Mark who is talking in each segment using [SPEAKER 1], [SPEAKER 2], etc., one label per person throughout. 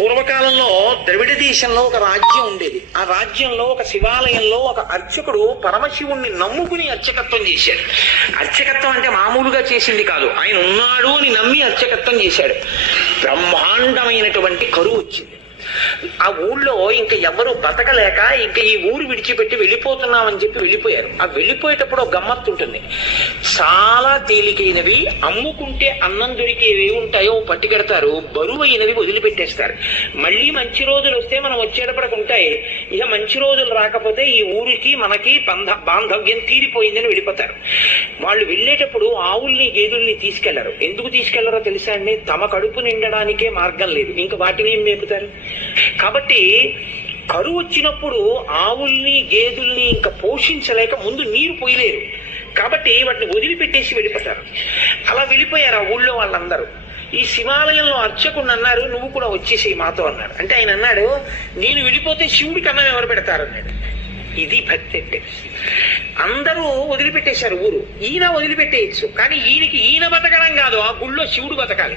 [SPEAKER 1] పూర్వకాలంలో ద్రవిడ దేశంలో ఒక రాజ్యం ఉండేది. ఆ రాజ్యంలో ఒక శివాలయంలో ఒక అర్చకుడు పరమశివుణ్ణి నమ్ముకుని అర్చకత్వం చేశాడు. అర్చకత్వం అంటే మామూలుగా చేసింది కాదు. ఆయన ఉన్నాడు అని నమ్మి అర్చకత్వం చేశాడు. బ్రహ్మాండమైనటువంటి కరువు వచ్చింది. ఆ ఊళ్ళో ఇంక ఎవరు బతకలేక ఇంక ఈ ఊరు విడిచిపెట్టి వెళ్ళిపోతున్నామని చెప్పి వెళ్ళిపోయారు. ఆ వెళ్ళిపోయేటప్పుడు ఒక గమ్మత్తు ఉంటుంది. చాలా తేలికైనవి అమ్ముకుంటే అన్నం దొరికేవి ఉంటాయో పట్టుకెడతారు బరువైనవి వదిలిపెట్టేస్తారు. మళ్ళీ మంచి రోజులు వస్తే మనం వచ్చేటప్పటికి ఉంటాయి ఇక మంచి రోజులు రాకపోతే ఈ ఊరికి మనకి బంధ బాంధవ్యం తీరిపోయిందని వెళ్ళిపోతారు. వాళ్ళు వెళ్ళేటప్పుడు ఆవుల్ని గేదెల్ని తీసుకెళ్ళరు. ఎందుకు తీసుకెళ్ళరో తెలుసా అండి? తమ కడుపు నిండడానికే మార్గం లేదు. ఇంకా వాటిని ఏం మేపుతారు? కాబట్టి కరువు వచ్చినప్పుడు ఆవుల్ని గేదుల్ని ఇంకా పోషించలేక ముందు నీరు పోయలేరు. కాబట్టి వాటిని వదిలిపెట్టేసి వెళ్ళిపోతారు. అలా వెళ్ళిపోయారు ఆ ఊళ్ళో వాళ్ళందరూ. ఈ శివాలయంలో అర్చకుడు అన్నారు నువ్వు కూడా వచ్చేసి మాతో అన్నాడు అంటే ఆయన అన్నాడు నేను వెళ్ళిపోతే శివుడికి అన్నం ఎవరు పెడతారు అన్నాడు. ఇది భక్తి అంటే. అందరూ వదిలిపెట్టేశారు ఊరు. ఈయన వదిలిపెట్టేయచ్చు. కానీ ఈయనకి ఈయన బతకడం కాదు ఆ గుళ్ళో శివుడు బతకాలి.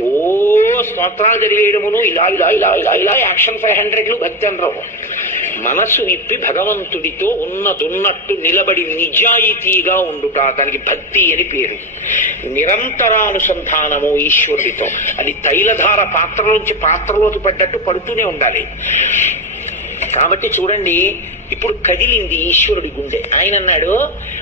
[SPEAKER 1] ఓ స్తోత్రాలు చదివేయడమును ఇలా ఇలా ఇలా ఇలా ఇలా యాక్షన్ ఫైవ్ హండ్రెడ్లు భక్తి అనరావు మనసు విప్పి భగవంతుడితో ఉన్నదున్నట్టు నిలబడి నిజాయితీగా ఉండుట దానికి భక్తి అని పేరు. నిరంతరానుసంధానము ఈశ్వరుడితో. అది తైలధార పాత్రలోంచి పాత్రలోకి పడ్డట్టు పడుతూనే ఉండాలి. కాబట్టి చూడండి ఇప్పుడు కదిలింది ఈశ్వరుడి గుండె. ఆయన అన్నాడు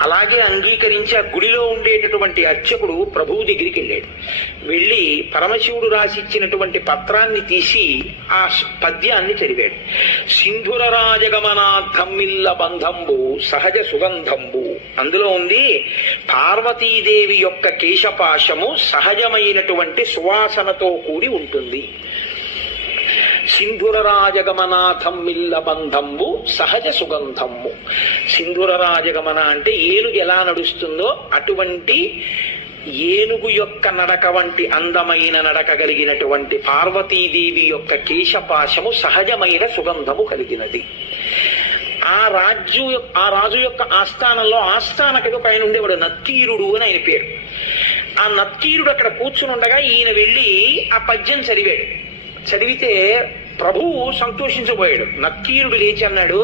[SPEAKER 1] అలాగే అంగీకరించి ఆ గుడిలో ఉండేటటువంటి అర్చకుడు ప్రభువు దగ్గరికి వెళ్ళాడు. వెళ్ళి పరమశివుడు రాసిచ్చినటువంటి పత్రాన్ని తీసి ఆ పద్యాన్ని చదివాడు. సింధుర రాజగమనార్థమిల్ల బంధంబు సహజ సుగంధంబు. అందులో ఉంది పార్వతీదేవి యొక్క కేశపాశము సహజమైనటువంటి సువాసనతో కూడి ఉంటుంది. సింధుర రాజగమనాథం మిల్ల బంధంబు సహజ సుగంధము సింధుర రాజగమన అంటే ఏనుగు ఎలా నడుస్తుందో అటువంటి ఏనుగు యొక్క నడక వంటి అందమైన నడక కలిగినటువంటి పార్వతీదేవి యొక్క కేశపాశము సహజమైన సుగంధము కలిగినది. ఆ రాజు ఆ రాజు యొక్క ఆస్థానంలో ఆస్థానకి ఒక ఆయన ఉండేవాడు నత్తీరుడు అని ఆయన పేరు. ఆ నత్తీరుడు అక్కడ కూర్చుని ఉండగా ఈయన వెళ్ళి ఆ పద్యం చదివాడు. చదివితే ప్రభువు సంతోషించబోయాడు. నక్కీరుడు లేచి అన్నాడు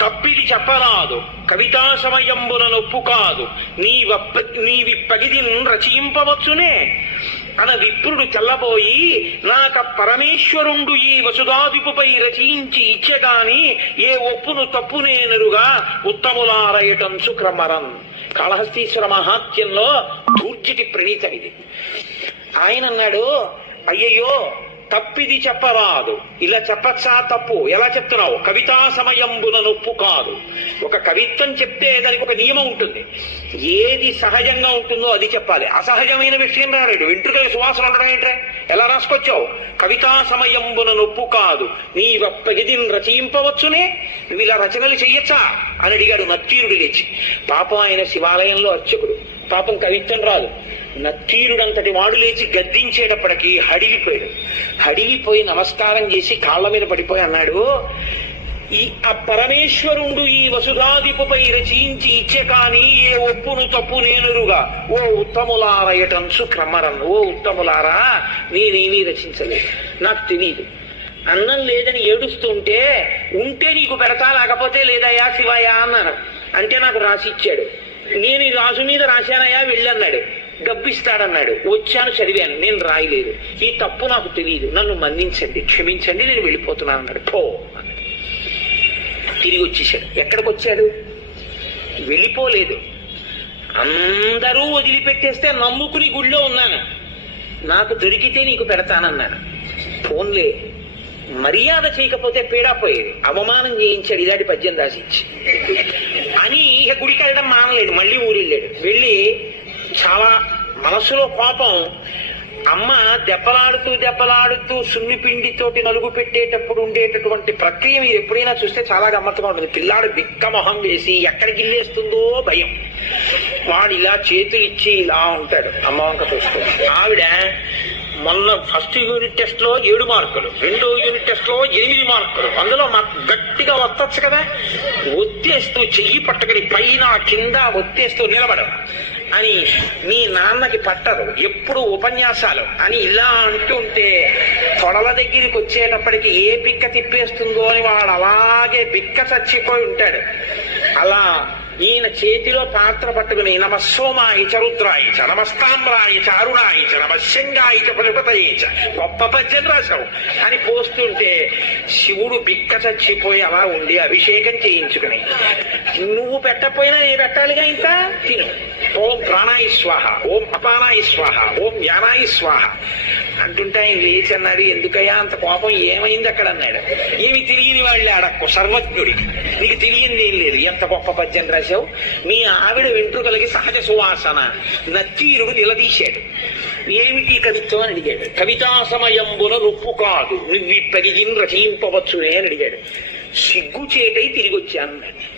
[SPEAKER 1] తప్పిది చెప్పరాదు కవితా సమయంబున నొప్పు కాదు నీ నీవి పగిదిన్ రచయింపవచ్చునే అన విప్రుడు తెల్లబోయి నాక పరమేశ్వరుండు ఈ వసుధాదిపుపై రచయించి ఇచ్చగాని ఏ ఒప్పును తప్పునేనరుగా ఉత్తములారయటంచు క్రమరన్ కాళహస్తీశ్వర మహాత్యంలో దూర్జటి ప్రణీతం ఇది ఆయన అన్నాడు అయ్యయ్యో తప్పిది చెప్పరాదు. ఇలా చెప్పచ్చా? తప్పు. ఎలా చెప్తున్నావు? కవితా సమయంబున నొప్పు కాదు. ఒక కవిత్వం చెప్తే దానికి ఒక నియమం ఉంటుంది. ఏది సహజంగా ఉంటుందో అది చెప్పాలి. అసహజమైన విషయం రాడు. వెంట్రుకల సువాసన ఉండడం ఏంట్రా? ఎలా రాసుకొచ్చావు? కవితా సమయంబున నొప్పు కాదు. నీ పగిదిని రచయింపవచ్చునే? నువ్వు ఇలా రచనలు చెయ్యొచ్చా? అని అడిగాడు నత్తీరుడు లేచి. పాపం ఆయన శివాలయంలో అర్చకుడు. పాపం కవిత్వం రాదు. నత్తీరుడంతటి వాడు లేచి గద్దించేటప్పటికి హడిలిపోయాడు హడిలిపోయి నమస్కారం చేసి కాళ్ళ మీద పడిపోయి అన్నాడు ఈ ఆ పరమేశ్వరుడు ఈ వసుధాదిపుపై రచించి ఇచ్చే కాని ఏ ఒప్పును తప్పు నేనురుగా. ఓ ఉత్తములారయటంచు క్రమరన్ ఓ ఉత్తములారా నేనేమీ రచించలేదు. నాకు తెలియదు అన్నం లేదని ఏడుస్తుంటే ఉంటే నీకు పెడతా లేకపోతే లేదయ్యా శివయ్యా అన్నాను. అంటే నాకు రాసి ఇచ్చాడు. నేను ఈ రాజు మీద రాశానయ్యా వెళ్ళన్నాడు గబ్బిస్తాడన్నాడు. వచ్చాను చదివాను నేను రాయలేదు. ఈ తప్పు నాకు తెలియదు. నన్ను మన్నించండి. క్షమించండి నేను వెళ్ళిపోతున్నాను అన్నాడు. పో అన్నాడు. తిరిగి వచ్చేసాడు ఎక్కడికి వచ్చాడు? వెళ్ళిపోలేదు. అందరూ వదిలిపెట్టేస్తే నమ్ముకుని గుళ్ళో ఉన్నాను. నాకు దొరికితే నీకు పెడతానన్నాను ఫోన్లే. మర్యాద చేయకపోతే పీడా పోయేది. అవమానం చేయించాడు. ఇలాంటి పద్యం రాసిచ్చి అని ఇక గుడికి వెళ్ళడం మానలేదు. మళ్ళీ ఊరు వెళ్ళాడు వెళ్ళి చాలా మనసులో కోపం. అమ్మ దెబ్బలాడుతూ దెబ్బలాడుతూ సున్నిపిండితోటి నలుగు పెట్టేటప్పుడు ఉండేటటువంటి ప్రక్రియ మీరు ఎప్పుడైనా చూస్తే చాలా గమ్మత్తుగా ఉంటుంది. పిల్లాడు దిక్కమొహం వేసి ఎక్కడికి ఇల్లేస్తుందో భయం. వాడు ఇలా చేతులు ఇచ్చి ఇలా ఉంటాడు. అమ్మ వంక చూస్తూ ఆవిడ మొన్న ఫస్ట్ యూనిట్ టెస్ట్లో ఏడు మార్కులు రెండో యూనిట్ టెస్ట్లో ఎనిమిది మార్కులు. అందులో మాకు గట్టిగా వస్తచ్చు కదా? ఒత్తేస్తూ చెయ్యి పట్టుకుని పైన కింద ఒత్తేస్తూ నిలబడవు అని మీ నాన్నకి పట్టదు ఎప్పుడు ఉపన్యాసాలు. అని ఇలా అంటుంటే తొడల దగ్గరికి వచ్చేటప్పటికి ఏ పిక్క తిప్పేస్తుందో అని వాడు అలాగే బిక్క చచ్చిపోయి ఉంటాడు. ఈయన చేతిలో పాత్ర పట్టుకుని నమస్సోమాయి చ రుద్రాయి చ నమస్తామ్రాయి చ అరుణాయి గొప్ప పద్యం రాశావు. అని పోస్తుంటే శివుడు బిక్క చచ్చిపోయి అలా ఉండి అభిషేకం చేయించుకుని నువ్వు పెట్టకపోయినా నేను పెట్టాలిగా ఇంకా తిను. ఓం ప్రాణాయి స్వాహ ఓం అపానాయి స్వాహ ఓం యానాయి స్వాహ అంటుంటే ఆయన లేచి అన్నాడు? ఎందుకయ్యా అంత కోపం? ఏమైంది అక్కడ? అన్నాడు. ఏమి తెలియని వాళ్ళే అడక్కు సర్వజ్ఞుడి. నీకు తెలియంది ఏం లేదు? ఎంత గొప్ప పద్యం రాశావు? మీ ఆవిడ వెంట్రుకలకి సహజ సువాసన. నత్తీరుడు నిలదీశాడు. ఏమిటి కవిత్వం? అని అడిగాడు. కవితా సమయంబున రొప్పు కాదు. నువ్విప్పగిదిన్ రచయింపవచ్చునే? అని అడిగాడు. సిగ్గు చేటై తిరిగి వచ్చాను అన్నాడు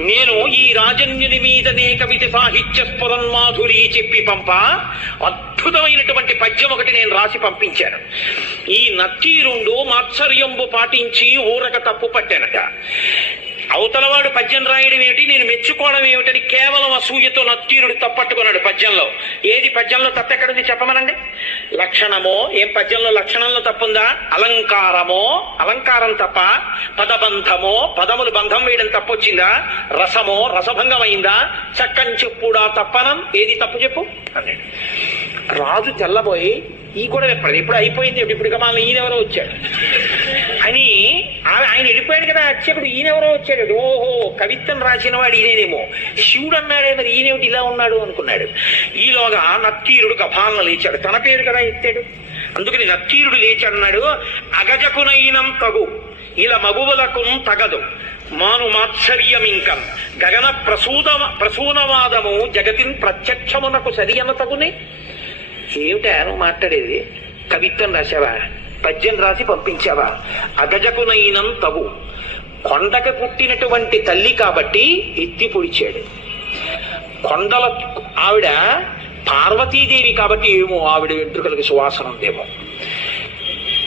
[SPEAKER 1] నేను ఈ రాజన్యుని మీదనే కవిత సాహిత్య స్ఫురన్మాధురి చెప్పి పంప. అద్భుతమైనటువంటి పద్యం ఒకటి నేను రాసి పంపించాను. ఈ నత్తీరుండు మాత్సర్యంబు పాటించి ఊరక తప్పు పట్టానట. అవతలవాడు పద్యం రాయడం ఏమిటి? నేను మెచ్చుకోవడం ఏమిటని కేవలం అసూయతో నత్తీరుడు తప్పట్టుకున్నాడు పద్యంలో. ఏది పద్యంలో తప్పు ఎక్కడుంది చెప్పమనండి? లక్షణమో ఏం పద్యంలో లక్షణంలో తప్పుందా? అలంకారమో అలంకారం తప్ప పదబంధమో పదములు బంధం వేయడం తప్పొచ్చిందా? రసమో రసభంగం అయిందా చక్కని చెప్పుడా తప్పనం. ఏది తప్పు చెప్పు? అన్నాడు. రాజు తెల్లబోయి ఈ కూడా ఎప్పుడు ఇప్పుడు అయిపోయింది ఇప్పుడు ఇక మళ్ళీ ఈయనెవరో వచ్చాడు. అని ఆయన వెళ్ళిపోయాడు కదా అర్చకుడు. ఈయనెవరో వచ్చాడు. ఓహో కవిత్వం రాసిన వాడు ఈయనేమో. శివుడు అన్నాడే మరి ఈయనేమిటి ఇలా ఉన్నాడు అనుకున్నాడు. ఈలోగా నత్తీరుడు గభాలన లేచాడు. తన పేరు కదా ఎత్తాడు. అందుకని నత్తీరుడు లేచాడన్నాడు అగజకునైనం తగు. ఇలా మగువులకు తగదు. మాను మాత్సర్యమింకం. గగన ప్రసూద ప్రసూనవాదము జగతిన్ ప్రత్యక్షమునకు సరియన తగునే ఏమిటా నువ్వు మాట్లాడేది? కవిత్వం రాశావా? పద్యం రాసి పంపించావా? అగజకునైనం తగు. కొండకు పుట్టినటువంటి తల్లి కాబట్టి ఎత్తి పొడిచాడు. కొండల ఆవిడ పార్వతీదేవి కాబట్టి ఏమో ఆవిడ వెంట్రుకలకి సువాసన ఉందేమో.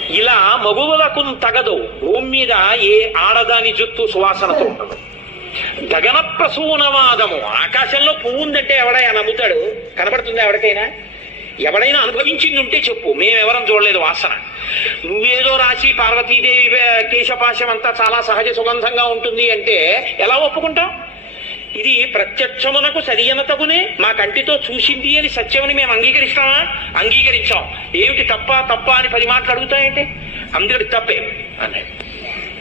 [SPEAKER 1] ఇలా మగువలకు తగదు. భూమి మీద ఏ ఆడదాని జుత్తు సువాసనతో ఉండదు. గగన ప్రసూనవాదము ఆకాశంలో పువ్వు ఉందంటే ఎవడైనా నమ్ముతాడు? కనబడుతుంది ఎవరికైనా? ఎవడైనా అనుభవించింది ఉంటే చెప్పు మేమెవరం చూడలేదు వాసన. నువ్వేదో రాసి పార్వతీదేవి కేశపాశం అంతా చాలా సహజ సుగంధంగా ఉంటుంది అంటే ఎలా ఒప్పుకుంటాం? ఇది ప్రత్యక్షమునకు సరియన తగునే మా కంటితో చూసింది అని సత్యమని మేము అంగీకరిస్తామా? అంగీకరించాం. ఏమిటి తప్ప తప్ప అని పది మాటలు అడుగుతాయంటే? అందుకని తప్పే అన్నాడు.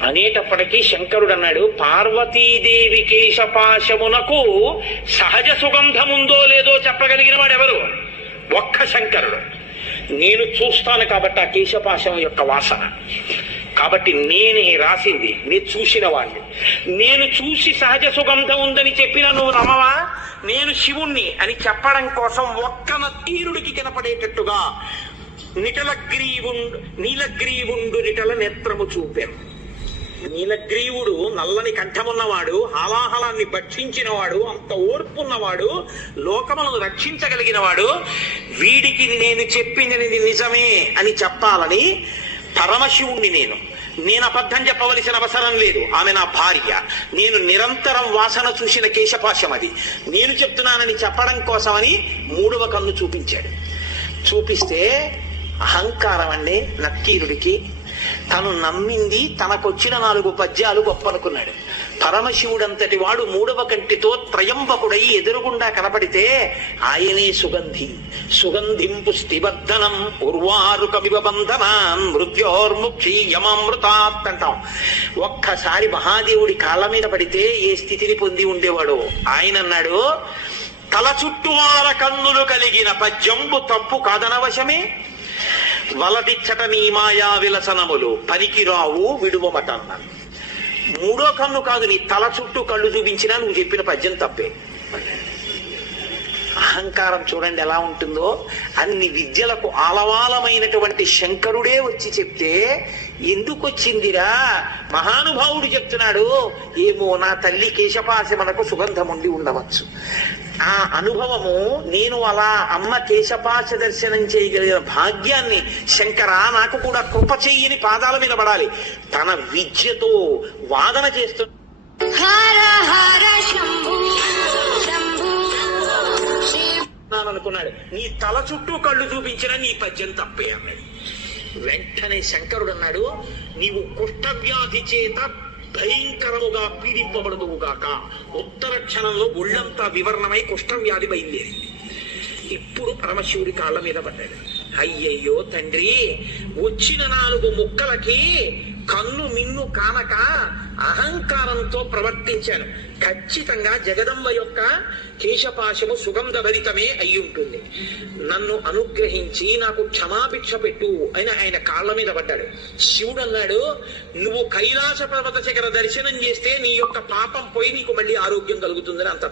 [SPEAKER 1] అనేటప్పటికీ శంకరుడు అన్నాడు పార్వతీదేవి కేశపాశమునకు సహజ సుగంధముందో లేదో చెప్పగలిగిన వాడు ఎవరు ఒక్క శంకరుడు. నేను చూస్తాను కాబట్టి ఆ కేశపాశం యొక్క వాసన. కాబట్టి నేనే రాసింది నేను చూసిన వాడిని నేను చూసి సహజ సుగంధం ఉందని చెప్పిన నువ్వు నమ్మవా? నేను శివుణ్ణి అని చెప్పడం కోసం ఒక్క తీరుడికి కనపడేటట్టుగా నిటలగ్రీవుండు నీలగ్రీవుండు నిటల నేత్రము చూపాను. నీలగ్రీవుడు నల్లని కంఠమున్నవాడు హాలాహలాన్ని భక్షించినవాడు అంత ఓర్పున్నవాడు లోకములను రక్షించగలిగినవాడు వీడికి నేను చెప్పింది నిజమే అని చెప్పాలని పరమశివుణ్ణి నేను. నేను అబద్ధం చెప్పవలసిన అవసరం లేదు. ఆమె నా భార్య. నేను నిరంతరం వాసన చూసిన కేశపాశం అది నేను చెప్తున్నానని చెప్పడం కోసమని మూడవ కన్ను చూపించాడు. చూపిస్తే అహంకారం అండి నక్కీరుడికి తను నమ్మింది తనకొచ్చిన నాలుగు పద్యాలు గొప్పనుకున్నాడు. పరమశివుడంతటి వాడు మూడవ కంటితో త్రయంబకుడై ఎదురుగుండా కనపడితే ఆయనే సుగంధి. సుగంధింపు పుష్టివర్ధనం ఉర్వారుకమివ బంధనాన్ మృత్యోర్ముక్షి యమామృతాత్ అంటాం ఒక్కసారి మహాదేవుడి కాళ్ళ మీద పడితే ఏ స్థితిని పొంది ఉండేవాడు? ఆయన అన్నాడు తల చుట్టువార కన్నులు కలిగిన పద్యంబు తప్పు కాదనవశమే. వలదిచ్చట నీ మాయా విలసనములు పనికిరావు విడువమటన్నాను మూడో కన్ను కాదు నీ తల చుట్టూ కళ్ళు చూపించినా నువ్వు చెప్పిన పద్యం తప్పే. అహంకారం చూడండి ఎలా ఉంటుందో. అన్ని విద్యలకు ఆలవాలమైనటువంటి శంకరుడే వచ్చి చెప్తే ఎందుకు వచ్చిందిరా మహానుభావుడు చెప్తున్నాడు ఏమో నా తల్లి కేశపాసి మనకు సుగంధం ఉండి ఉండవచ్చు. ఆ అనుభవము నేను అలా అమ్మ కేశపాశ దర్శనం చేయగలిగిన భాగ్యాన్ని శంకరా నాకు కూడా కృప చెయ్యని పాదాల మీద పడాలి. తన విద్యతో వాదన చేస్తూ అనుకున్నాడు నీ తల చుట్టూ కళ్ళు చూపించిన నీ పద్యం తప్పే అన్నాడు. వెంటనే శంకరుడు అన్నాడు నీవు కుష్ఠవ్యాధి చేత భయంకరముగా పీడింపబడదువు గాక. ఉత్తర క్షణంలో ఒళ్ళంతా వివరణమై కుష్ఠవ్యాధి బయలుదేరింది. ఇప్పుడు పరమశివుడి కాళ్ళ మీద పడ్డాడు. అయ్యయ్యో తండ్రి వచ్చిన నాలుగు ముక్కలకి కన్ను మిన్ను కానక అహంకారంతో ప్రవర్తించాను. ఖచ్చితంగా జగదంబ యొక్క కేశపాశము సుగంధ భరితమే అయి ఉంటుంది నన్ను అనుగ్రహించి నాకు క్షమాభిక్ష పెట్టు అని ఆయన కాళ్ళ మీద పడ్డాడు. శివుడు అన్నాడు నువ్వు కైలాస పర్వత శిఖర దర్శనం చేస్తే నీ యొక్క పాపం పోయి నీకు మళ్ళీ ఆరోగ్యం కలుగుతుందని అంత